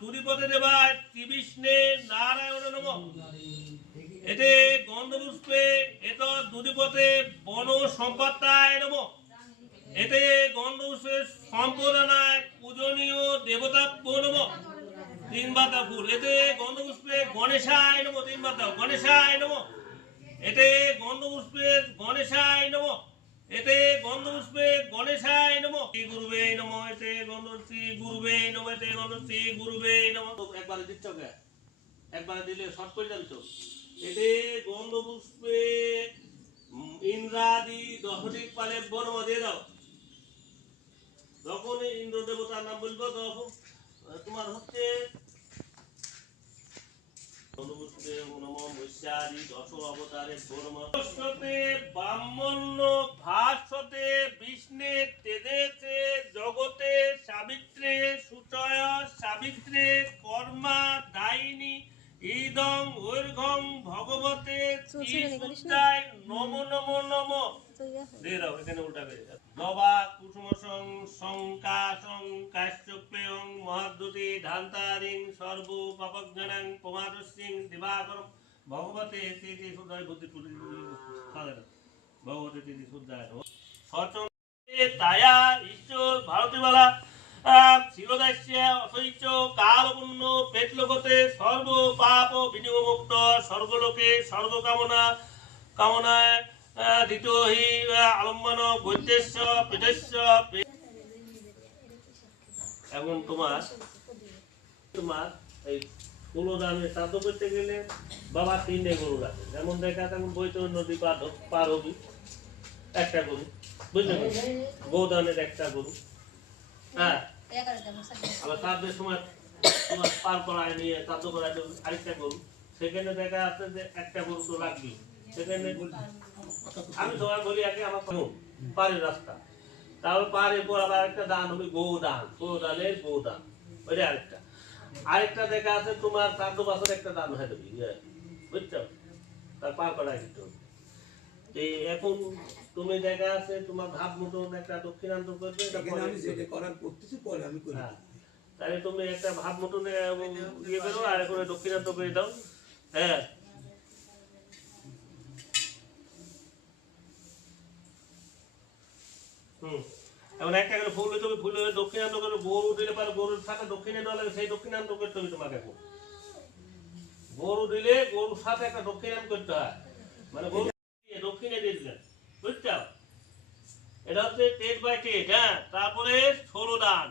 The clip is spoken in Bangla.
দুরিপদে দেবায় ত্রিবিষ্ণে নারায়ণ নমঃ। এতে গন্ধপুষ্পে এত দুরিপদে বন সম্পত্তায় নমঃ। এতে গন্ধপুষ্পে সম্পদানায় পূজনীয় দেবতাভ্য নমঃ। 3 পাতা ফুল। এতে গন্ধপুষ্পে গণেশায় নমঃ। 3 পাতা গণেশায় নমঃ। এতে গন্ধপুষ্পে গণেশায় নমঃ। এতে গন্ধপুষ্পে গণেশায় নমঃ। শ্রী গুরুবে নমঃ। এতে গন্ধ শ্রী গুরুবে নমঃ। এতে গন্ধ শ্রী গুরুবে নমঃ। একবার দিচ্ছ কে? একবার দিলে শর্ট করে যাবি তো। এতে গন্ধপুষ্পে ইন্দ্রাদি দহটিক পালে বনম দিয়ে দাও। যখন ইন্দ্র দেবতার নাম বলবো তখন তোমার হচ্ছে গন্ধপুষ্পে নমঃ বৈশ্যাদি দশ অবতারে বনম। সতে ব্রাহ্মণ্য ভাস্বতে বিষ্ণে তেজেতে জগতে সাবিত্রে সুচয় সাবিত্রে কর্মা দায়িনী ইদং ঐর্ঘং ভগবতে শ্রীসূর্যায় নমো নমো নমঃ। দে দাও এখানে উল্টা করে দাও। নবা কুসুম সংকাশং কাশ্যপেয়ং মহাদ্যুতি ধান্তারিং সর্ব পাপজ্ঞানং প্রমাদস্যং দিবাকরম ভগবতে তিথি সূর্যায় বুদ্ধি তুলি সাধনা ভগবতে তিথি সূর্যায় সচন্তে তায়া ঈশ্বর ভারতীবালা শিরদাস্য অসৈচ কালপুণ্য পেটলোকতে সর্ব পাপ বিনিমুক্ত স্বর্গলোকে সর্বকামনা কামনায় দ্বিতীয় হি আলম্বন বৈদ্যস্য পেটস্য। এখন তোমার এই কুলদানের শ্রাদ্ধ করতে গেলে বাবা 3টে গরু রাখে। যেমন দেখা তেমন বৈতরণী নদী পার হবি একটা গরু, বুঝলে, গোদানের একটা গরু। হ্যাঁ, আবার শ্রাদ্ধের সময় তোমার পার করায় নিয়ে শ্রাদ্ধ করায় আরেকটা গরু। সেখানে দেখা যাচ্ছে যে একটা গরু তো লাগবে। সেখানে আমি সবাই বলি আগে আমার পাড়ের রাস্তা, তারপর পাড়ের পর আবার একটা দান হবে গোদান, গোদানের গোদান, ওইটা আরেকটা দেখা আছে তোমার 4 বছর একটা দান হয়ে যাবে, বুঝছো, তার পার করায় দিতে হবে। এখন তুমি দেখা আছে তোমার ভাব মতন একটা দক্ষিণান্ত করবে, তাহলে তুমি একটা ভাব মতন ইয়ে করো আর এখন দক্ষিণান্ত করে দাও। হ্যাঁ, এখন একটা করে ফুল তুমি ফুল দক্ষিণান্ত করে গরু দিলে পারে, গরুর সাথে দক্ষিণে দেওয়া লাগে, সেই দক্ষিণান্ত করতে হবে তোমাকে। এখন গরু দিলে গরুর সাথে একটা দক্ষিণান্ত করতে হয়, মানে গরু দক্ষিণে দিয়ে দিলেন, বুঝছো। এটা হচ্ছে 10/10। হ্যাঁ, তারপরে 16 দান।